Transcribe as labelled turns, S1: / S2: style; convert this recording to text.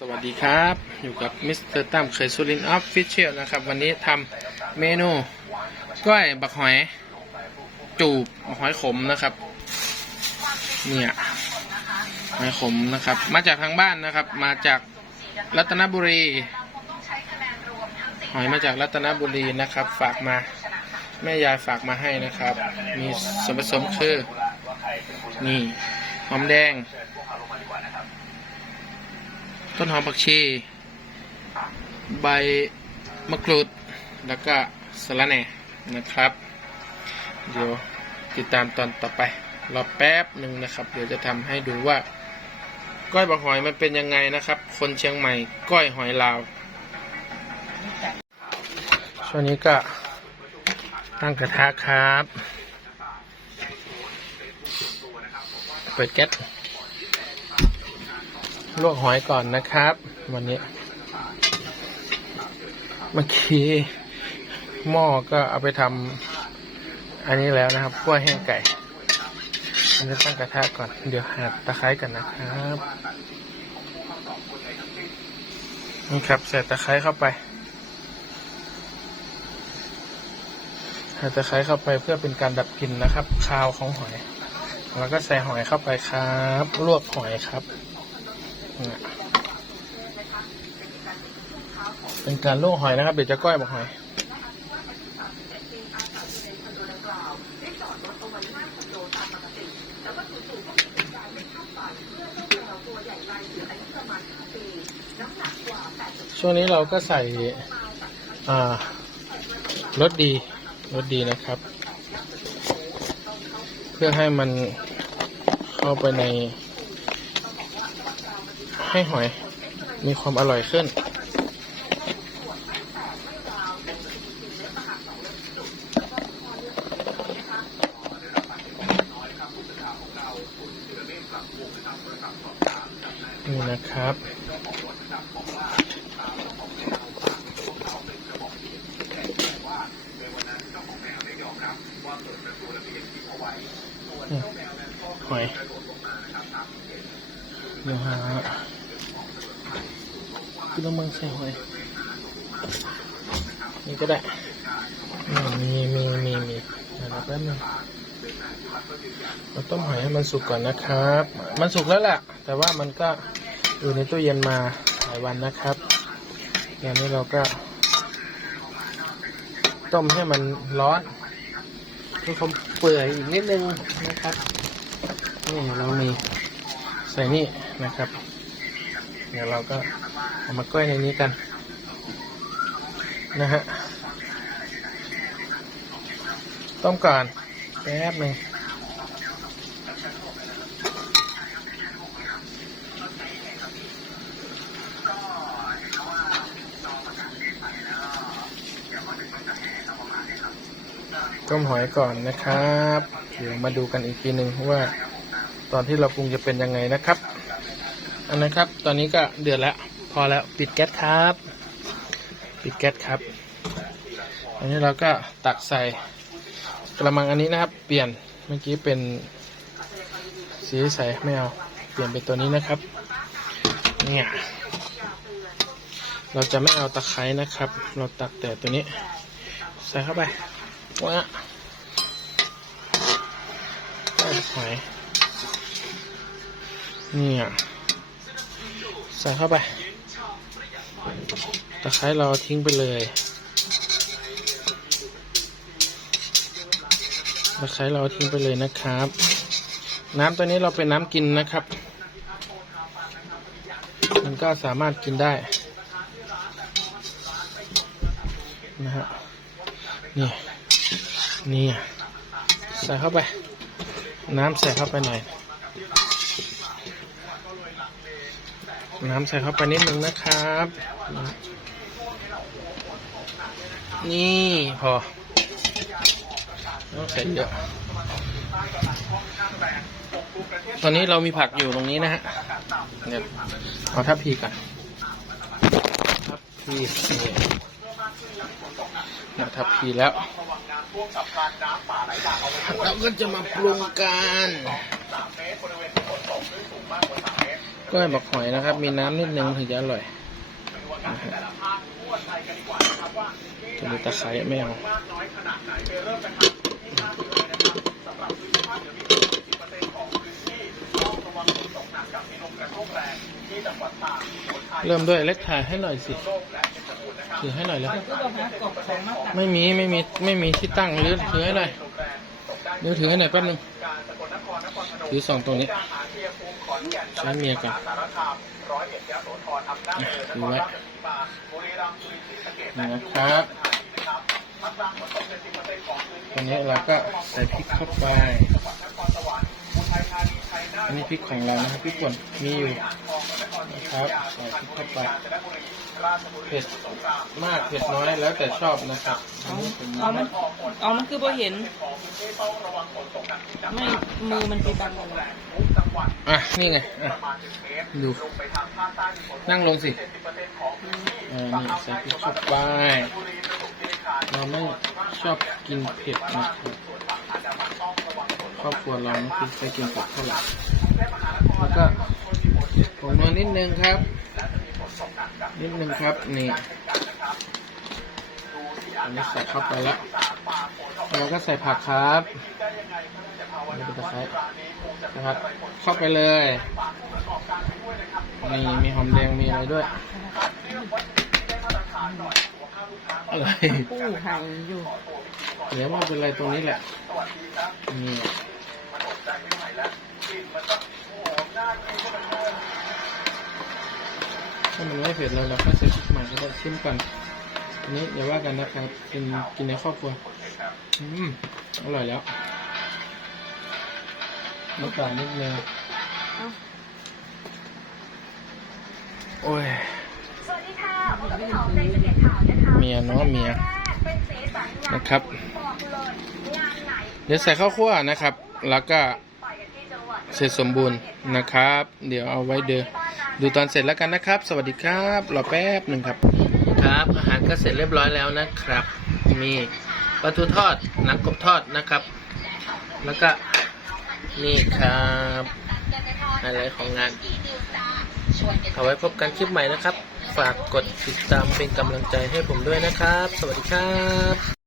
S1: สวัสดีครับ อยู่กับมิสเตอร์ตั้มเคยสุรินออฟฟิเชียลนะครับ วันนี้ทำเมนูก้อยบักหอย จูบหอยขมนะครับ เนี่ยหอยขมนะครับ มาจากทางบ้านนะครับ มาจากรัตนบุรี หอยมาจากรัตนบุรีนะครับ ฝากมาแม่ยายฝากมาให้นะครับ มีส่วนผสมคือนี่หอมแดง ต้นหอมผักชี ใบมะกรูด แล้วก็สะระแหน่นะครับ เดี๋ยวติดตามตอนต่อไป รอแป๊บหนึ่งนะครับ เดี๋ยวจะทำให้ดูว่า ก้อยบะหอยมันเป็นยังไงนะครับ คนเชียงใหม่ ก้อยหอยลาว ช่วงนี้ก็ตั้งกระทะครับ เปิดแก๊ส ลวกหอยก่อนนะครับ วันนี้ เมื่อกี้หม้อก็เอาไปทำอันนี้แล้วนะครับกล้วยแห้งไก่อันนี้ตั้งกระทะก่อน เดี๋ยวหั่นตะไคร้กันนะครับนี่ครับใส่ตะไคร้เข้าไปใส่ตะไคร้เข้าไปเพื่อเป็นการดับกลิ่นนะครับ คาวของหอย แล้วก็ใส่หอยเข้าไปครับ ลวกหอยครับ เป็นการลวกหอยนะครับ เดี๋ยวจะก้อยบอกหอยช่วงนี้เราก็ใส่รสดีรสดีนะครับ เพื่อให้มันเข้าไปใน ให้หอยมีความอร่อยขึ้น นี่นะครับหอยนะฮะ คือต้องมังใส่หอยนี่ก็ได้มีมีมีมีเดี๋ยวแป๊บนึงเราต้มหอยให้มันสุกก่อนนะครับ มันสุกแล้วแหละแต่ว่ามันก็อยู่ในตู้เย็นมาหลายวันนะครับอย่างนี้เราก็ ต้มให้มันร้อนเพื่อควาเปื่อยอีกนิดนึงนะครับ นี่เรามีใส่นี่นะครับ เดี๋ยวเราก็เอามาก้อยในนี้กัน นะฮะ ต้มก่อนแป๊บหนึ่งต้มหอยก่อนนะครับ เดี๋ยวมาดูกันอีกทีหนึ่งว่า ตอนที่เราปรุงจะเป็นยังไงนะครับ อันนะครับ ตอนนี้ก็เดือดแล้ว พอแล้วปิดแก๊สครับ ปิดแก๊สครับ อันนี้เราก็ตักใส่กระมังอันนี้นะครับ เปลี่ยนเมื่อกี้เป็นสีใสไม่เอา เปลี่ยนเป็นตัวนี้นะครับ เนี่ยเราจะไม่เอาตะไคร้นะครับ เราตักแต่ตัวนี้ ใส่เข้าไปว้าใส่หอยเนี่ย ส่เข้าไปตะไคร้เราทิ้งไปเลยตะไคร้เราทิ้งไปเลยนะครับ น้ำตัวนี้เราเป็นน้ำกินนะครับ มันก็สามารถกินได้นะฮะนี่นี่ใส่เข้าไป น้ำใส่เข้าไปหน่อย น้ำใส่เข้าไปนิดนึงนะครับ นี่พอต้องใส่เยอะ ตอนนี้เรามีผักอยู่ตรงนี้นะฮะ เดี๋ยวเอาทัพพีก่อนทัพพีนี่นะทัพพีแล้ว เราก็จะมาปรุงกัน ก้อยบักหอยนะครับ มีน้ำนิดนึงถึงจะอร่อยนะฮะตัวนี้ตะไคร้ไม่เอาเริ่มด้วยเล็กถ่ายให้หน่อยสิถือให้หน่อยแล้วไม่มีไม่มีไม่มีที่ตั้งหรือถือให้หน่อยเดี๋ยวถือให้หน่อยแป๊บนึงถือสองตรงนี้ ใช้เมียกันอะถือไว้นะครับตรงนี้เราก็ใส่พริกเข้าไปอันนี้พริกของเรานะครับพริกป่นมีอยู่นะครับใส่พริกเข้าไปเผ็ดมากเผ็ดน้อยแล้วแต่ชอบนะครับอันนี้ผม
S2: เอามันเอามันคือพอเห็นไม่มือมันไปบังมัน
S1: อะ นี่ไง อะ ดู นั่งลงสิเออนี่ใส่พริกเข้าไปเราไม่ชอบกินเผ็ดนะครับครอบครัวเราไม่คิดจะกินเผ็ดเท่าไหร่แล้วก็ผงนัวนิดนึงครับ นิดนึงครับ นี่อันนี้ใส่เข้าไปแล้วเราก็ใส่ผักครับอั นนี้เป็นตะไคร้นะครับ เข้าไปเลยนี่มีหอมแดงมีอะไรด้วยอะไร
S2: ผู้หายอยู่
S1: เดี๋ยวมันเป็นอะไรตรงนี้แหละนี่ถ้ามันไม่เผ็ดเลยเราก็ใส่พริกใหม่แล้วก็ชิมก่อนอันนี้อย่าว่ากันนะครับกินกินในครอบครัว อืม อร่อยแล้ว น้ำตาลนิดนึงโอ้ย
S3: สวัสดีค่ะพบกับพี่หอมในเสด็จข่าวนะคะ
S1: เมียเนาะเมีย
S3: เป็นสีสันงาน
S1: นะครับ
S3: บอกเลยงานไหน
S1: เดี๋ยวใส่ข้าวคั่วนะครับ แล้วก็
S3: ไปกันที่จังหวัด
S1: เสร็จสมบูรณ์นะครับ เดี๋ยวเอาไว้เดอดูตอนเสร็จแล้วกันนะครับ สวัสดีครับรอแป๊บหนึ่งครับ ครับอาหารก็เสร็จเรียบร้อยแล้วนะครับ มีปลาทูทอดหนังกบทอดนะครับ แล้วก็ นี่ครับอะไรของงาน เอาไว้พบกันคลิปใหม่นะครับ ฝากกดติดตามเป็นกำลังใจให้ผมด้วยนะครับ สวัสดีครับ